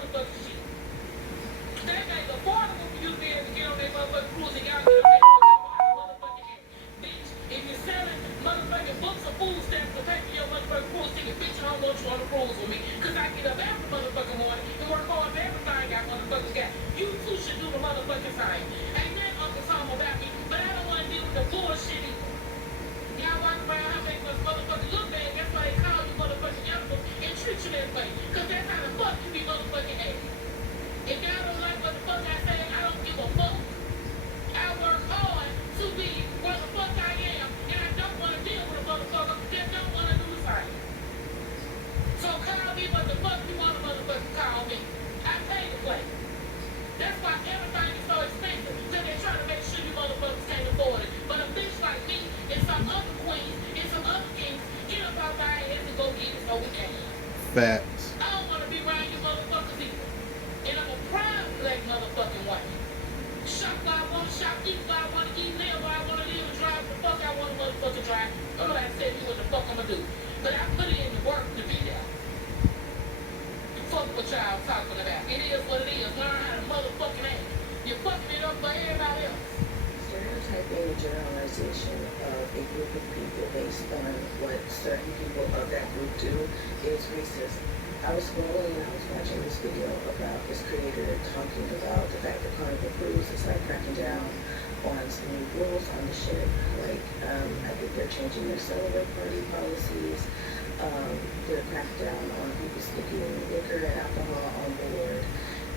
that ain't affordable for you to be able to get on that motherfucking cruise and y'all get a pay for that motherfucking ass. Bitch, if you're selling motherfucking books or food stamps to pay for your motherfucking cruise ticket, bitch, I don't want you on the cruise with me because I get up every motherfucking morning and work hard for everything y'all motherfuckers got. You too should do the motherfucking same. Ain't that Uncle Tom about me, but I don't want to deal with the bullshit either. Y'all walk around here making us motherfucking look bad. That's why they call you motherfucking youngsters and treat you that way. Because that's how the fuck you be motherfucking acting. If y'all don't like what the fuck I say, I don't give a fuck. I work hard to be where the fuck I am, and I don't want to deal with a motherfucker that don't want to do the same. So call me what the fuck you want to motherfucking call me. I pay to play. That's why everything is so expensive, because they're trying to make sure you motherfuckers can't afford it. But a bitch like me and some other queens and some other kings get up out my ass and go get it so we can. Facts. I don't want to be around you motherfuckers either. And I'm a proud black motherfucking wife. Shop where I want to shop, eat where I want to eat, live where I want to live, and drive the fuck I want to motherfucking drive. I'm not telling you what the fuck I'm going to do. But I put it in the work to be there. Fuck what y'all talking about. It is what it is. Learn how to motherfucking act. You're fucking it up for everybody else. Stereotyping a generalization of a group of people based on what certain people of that group do is racist. I was scrolling and I was watching this video about this creator talking about the fact that Carnival Cruise is like cracking down on some new rules on the ship. Like, I think they're changing their celebrate party policies. They're cracking down on people sticking liquor and alcohol on board.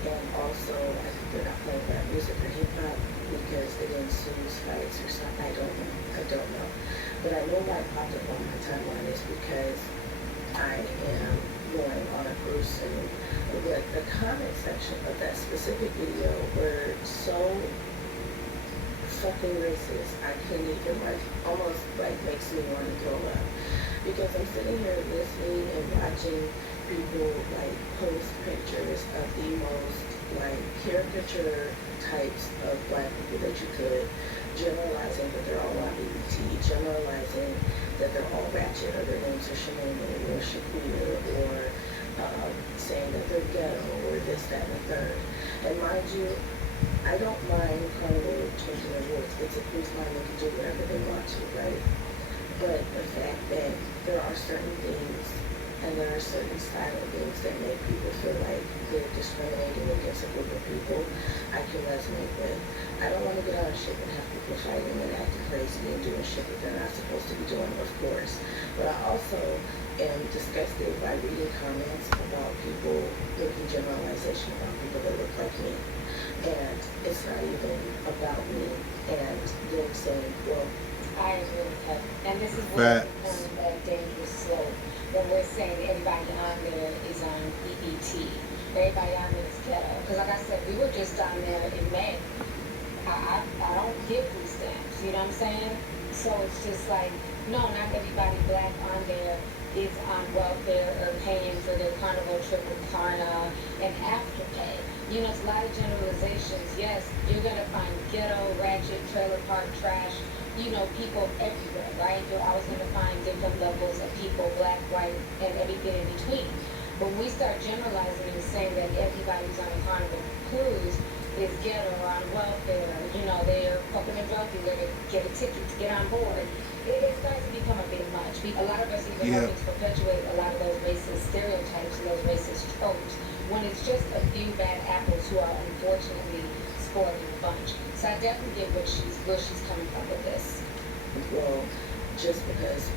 And also, I think they're not playing rap music or hip hop because they didn't choose fights or something. I don't know. But I know why it popped up on my timeline is because I am going on a cruise soon. But the comment section of that specific video were so fucking racist. I couldn't even almost makes me want to throw up. Because I'm sitting here listening and watching people post pictures of the most caricature types of black people that you could, generalizing that they're all LGBT, generalizing that they're all ratchet or their names are Shanae or Shaquita, or saying that they're ghetto or this, that, and the third. And mind you, I don't mind Carnival changing their rules. It's a cruise line, they can do whatever they want to, right? But the fact that there are certain things and there are certain silent things that make people feel like they're discriminating against a group of people, I can resonate with. I don't want to get on a ship and have people fighting and acting crazy and doing shit that they're not supposed to be doing, of course. But I also am disgusted by reading comments about people making generalization about people that look like me. And it's not even about me. And them saying, well, I agree with her. And this is where it becomes a dangerous slope. When we're saying everybody on there is on EBT. Everybody on there is ghetto. Because like I said, we were just on there in May. I don't get food stamps. You know what I'm saying? So it's just like, no, not everybody black on there is on welfare or paying for their Carnival trip with Carna and Afterpay. You know, it's a lot of generalizations. Yes, you're going to find ghetto, ratchet, trailer park trash you know, people everywhere, right? You're always going to find different levels of people, black, white, and everything in between. But when we start generalizing and saying that everybody who's on a Carnival cruise is ghetto or on welfare, you know, they're fucking a drug dealer to get a ticket to get on board, it starts to become a bit much. A lot of us even helping to perpetuate a lot of those racist stereotypes and those racist tropes when it's just a few bad apples who are unfortunately spoiling the bunch. So I definitely get where she's coming from with this. Well, just because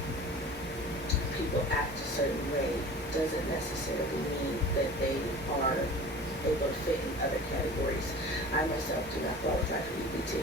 people act a certain way doesn't necessarily mean that they are able to fit in other categories. I myself do not qualify for EBT.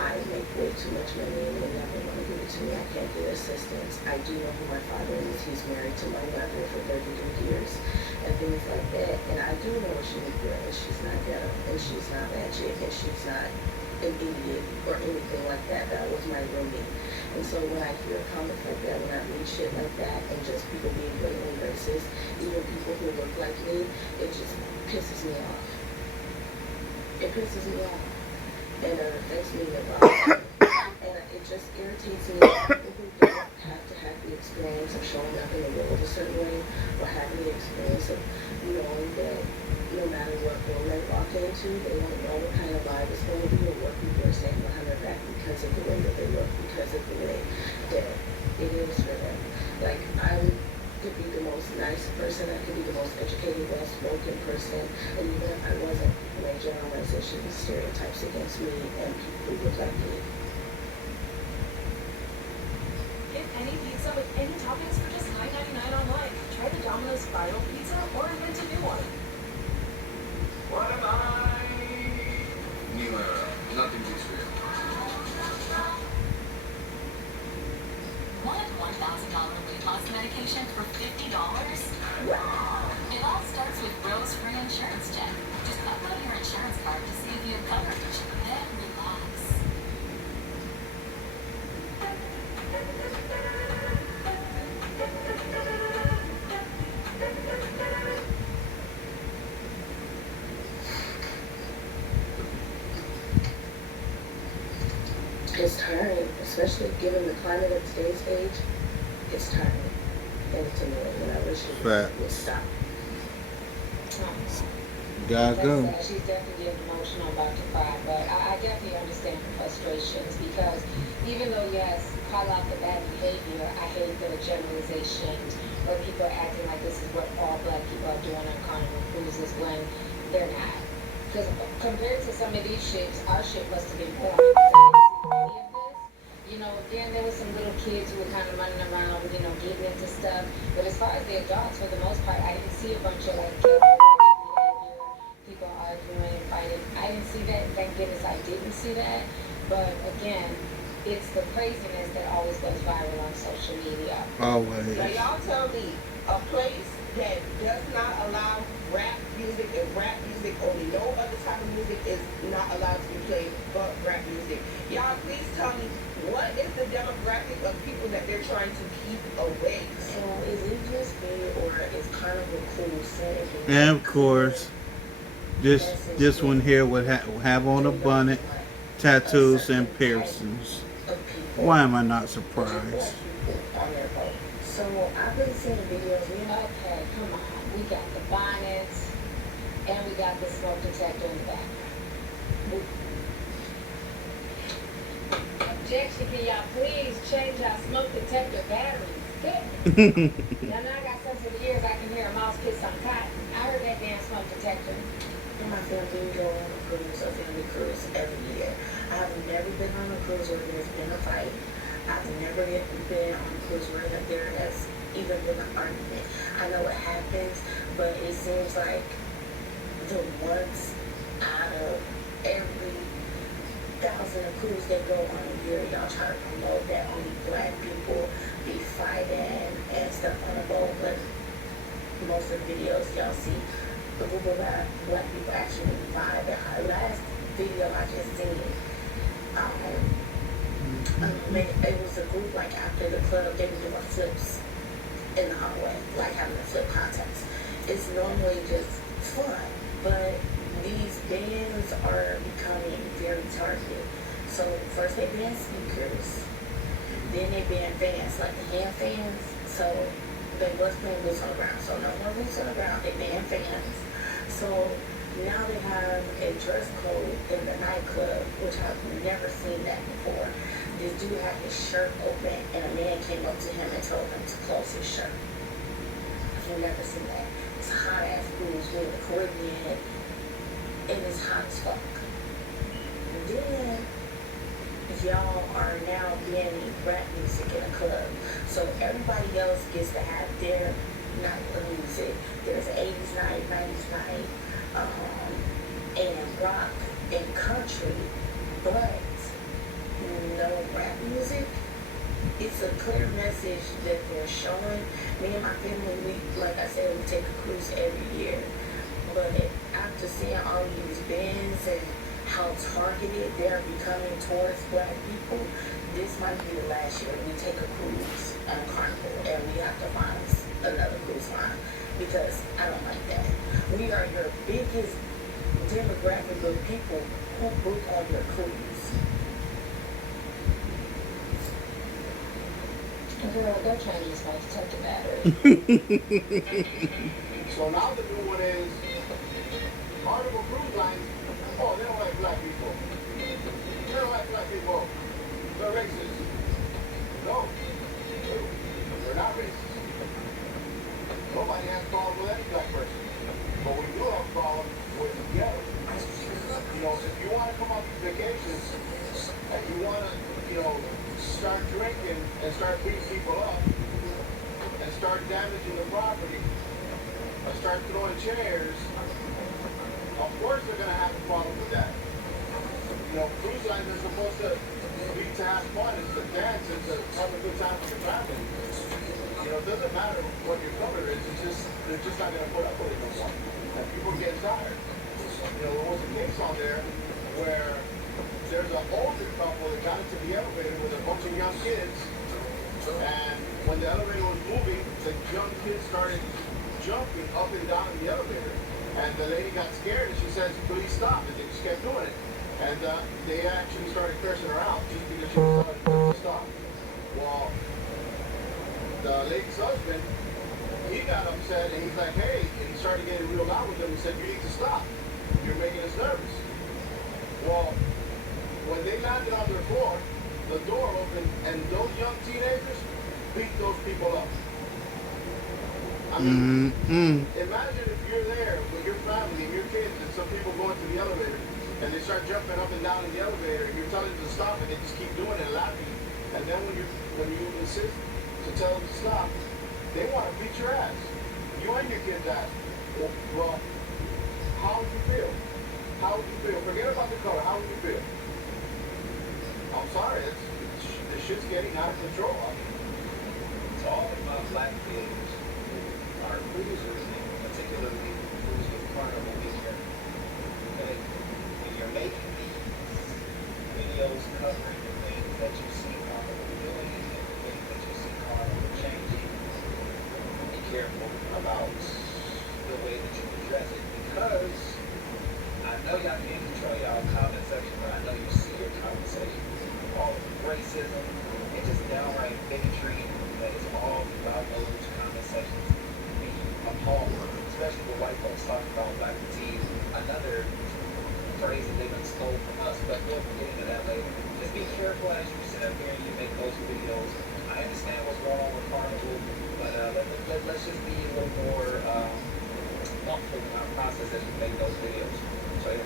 I make way too much money and they never want to give it to me. I can't get assistance. I do know who my father is. He's married to my mother for 33 years and things like that. And I do know she's good and she's not ghetto and she's not ratchet and she's not an idiot or anything like that. That was my roomie. And so when I hear comments like that, when I read shit like that, and just people being blatantly racist, even people who look like me, it just pisses me off. It pisses me off. And it affects me a lot. And it just irritates me that people who don't have to have the experience of showing up in the world a certain way, or having the experience of knowing that no matter what room they walk into, they won't know what kind of vibe it's going to be or what people are saying behind their back because of the way that they look, because of the way that it is for them. Like, I could be the most nice person, I could be the most educated, well-spoken person, and even if I wasn't, my generalizations and stereotypes against me and people who look like me. Get any pizza with any toppings for just $9.99 online. Try the Domino's Spiral Pizza or invent a new one. What am I? New era. Nothing beats real. Want $1,000 weight loss medication for $50? It all starts with Rose Free Insurance Check. Just upload your insurance card to see if you have coverage. Then relax. It's tiring, especially given the climate of today's age. It's tiring. And it's annoying, and I wish it would stop. Gotta go. She's definitely getting emotional, about to cry, but I definitely understand her frustrations because even though, yes, call out the bad behavior, I hate the generalizations where people are acting like this is what all black people are doing on Carnival cruises when they're not. Because compared to some of these ships, our ship must have been boring. You know, again, there were some little kids who were kind of running around, you know, getting into stuff. But as far as the adults, for the most part, I didn't see a bunch of like behavior, people arguing and fighting. I didn't see that. Thank goodness I didn't see that. But again, it's the craziness that always goes viral on social media. Always. Now y'all tell me, a place that does not allow rap music and rap music only, no other type of music is not allowed to be played but rap music. Y'all please tell me, what is the demographic of people that they're trying to keep away? So is it just me or is Carnival cool setting? And of course, this one here would have on a bonnet, tattoos, and piercings. Why am I not surprised? So I've been seeing videos. Okay, come on. We got the bonnets and we got the smoke detector in the back. Objection, can y'all please change our smoke detector batteries? Now I got sensitive ears, I can hear a mouse piss on cotton. I heard that damn smoke detector. My family go on a cruise, a family cruise every year. I have never been on a cruise where there's been a fight. I've never been on a cruise where there has even been an argument. I know it happens, but it seems like the once out of every 1,000 cruises that go on a year, y'all try to promote that only black people be fighting and stuff on a boat, but most of the videos y'all see, the group of black people actually vibe. The last video I just seen, it was a group like after the club, they were doing flips in the hallway, like having a flip contest. It's normally just fun, but these bands are becoming very targeted. So first they banned speakers, then they banned fans, like the hand fans. So they was playing boots on the ground. So no more boots on the ground. They banned fans. So now they have a dress code in the nightclub, which I've never seen that before. This dude had his shirt open, and a man came up to him and told him to close his shirt. I've never seen that. It's hot ass booze in the Caribbean, and it's hot as fuck. Then y'all are now banning rap music in a club. So everybody else gets to have their night of music. There's 80s night, 90s night, and rock and country, but no rap music. It's a clear message that they're showing. Me and my family, like I said, we take a cruise every year. But after seeing all these bans and how targeted they're becoming towards black people, this might be the last year we take a cruise on Carnival and we have to find another cruise line, because I don't like that. We are your biggest demographic of people who book on your cruise. Girl, go change this life, take the battery. So now the new one is Carnival Cruise Lines. Oh, they don't like black people. They don't like black people. They're racist. No. They're not racist. Nobody has a problem with any black person. But we do have a problem with the ghetto. You know, if you want to come on these vacations and you want to, start drinking and start beating people up and start damaging the property and start throwing chairs, of course they're going to have a problem with that. Cruise lines are supposed to be to have fun, it's to dance, it's to have a good time with your family. It doesn't matter what your color is, they're just not going to put up with it no more. And people get tired. There was a case on there where there's an older couple that got into the elevator with a bunch of young kids, and when the elevator was moving, the young kids started jumping up and down in the elevator. And the lady got scared and she says, "Please stop," and they just kept doing it. And they actually started cursing her out just because she was telling them to stop. Well, the lady's husband, he got upset and he's like, "Hey," and he started getting real loud with them and said, "You need to stop. You're making us nervous." Well, when they landed on their floor, the door opened and those young teenagers beat those people up. I mean, imagine if you're there with your family and your kids and some people go into the elevator and they start jumping up and down in the elevator and you're telling them to stop and they just keep doing it and laughing. And then when you insist to tell them to stop, they want to beat your ass. You and your kids' ass. Well, how would you feel? How would you feel? Forget about the color. How would you feel? I'm sorry, the shit's getting out of control. I mean, To all of my black kids are cruisers, and particularly cruise with Carnival this year. Okay, when you're making these videos covering the things that you see Carnival doing and the things that you see Carnival changing, be careful about the way that you address it, because I know y'all can't control y'all comment section, but I know you see your comment section. All of the racism and just downright bigotry that is all throughout those comment sections be appalling, especially with white folks talking about black fatigue, another phrase that they've been stole from us, but we'll get into that later. Just be careful as you sit up here and you make those videos. I understand what's going on with Carnival, but let's just be a little more thoughtful in our process as we make those videos. So yeah.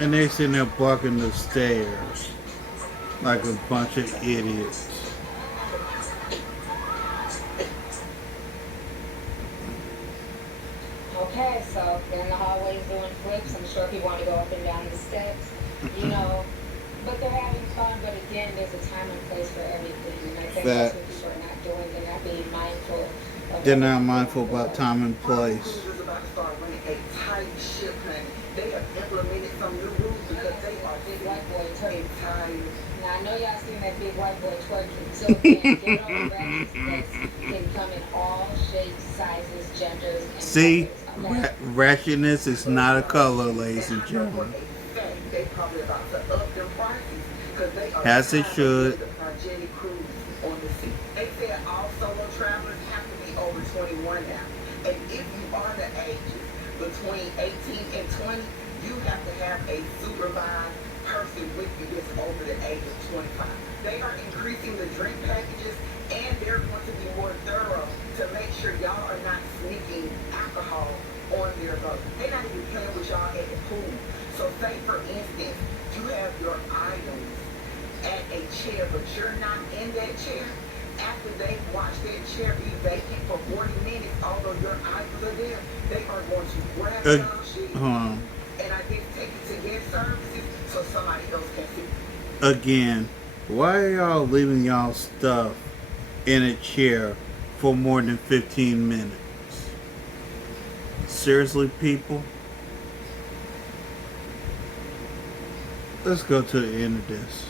And they sitting there blocking the stairs like a bunch of idiots. Okay, so they're in the hallways doing flips. I'm sure people want to go up and down the steps, but they're having fun. But again, there's a time and place for everything. And I think that's what people are not doing. They're not being mindful. They're not mindful about time and place. Cruise is about to start running a tight ship, honey. They have implemented some new rules because because they are big white boy twerking. entire. Now I know y'all seen that big white boy twerking. So again, get on the ratchet because can come in all shapes, sizes, genders, and See, colors. Okay? ratchetness is not a color, ladies and gentlemen. They probably about to up their prices because they are As it should. the Project Cruise on the sea. They said all solo travelers have to be over 21 now. And if you are the ages between 18 and 20, you have to have a supervised person with you that's over the age of 25. They are increasing the drink packages and they're going to be more thorough to make sure y'all are not sneaking alcohol on their boat. They're not even playing with y'all at the pool. So say for instance, you have your items at a chair, but you're not in that chair. After they watch that chair be vacant for 40 minutes, although your items are there, they are going to grab y'all shit and I guess take it to guest services so somebody else can see. Again, why are y'all leaving y'all stuff in a chair for more than 15 minutes? Seriously, people? Let's go to the end of this.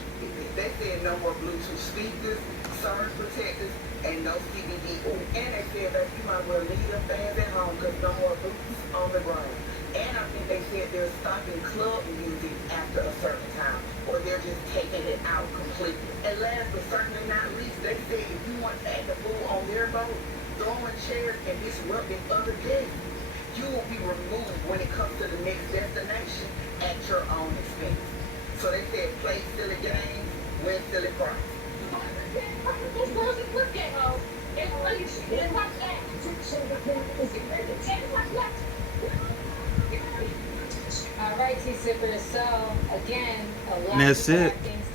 They said no more Bluetooth speakers, surge protectors, and no CBD oil. And they said that you might well leave them fans at home because no more boots on the ground. And I think they said they're stopping club music after a certain time, or they're just taking it out completely. And last but certainly not least, they said if you want to act a fool on their boat, throwing chairs and disrupting other guests, you will be removed when it comes to the next destination at your own expense. So they said play silly games, win silly prizes. Those girls in flip game, oh. They really didn't watch that. All right, T-Sippers. So, again, a lot That's of it. things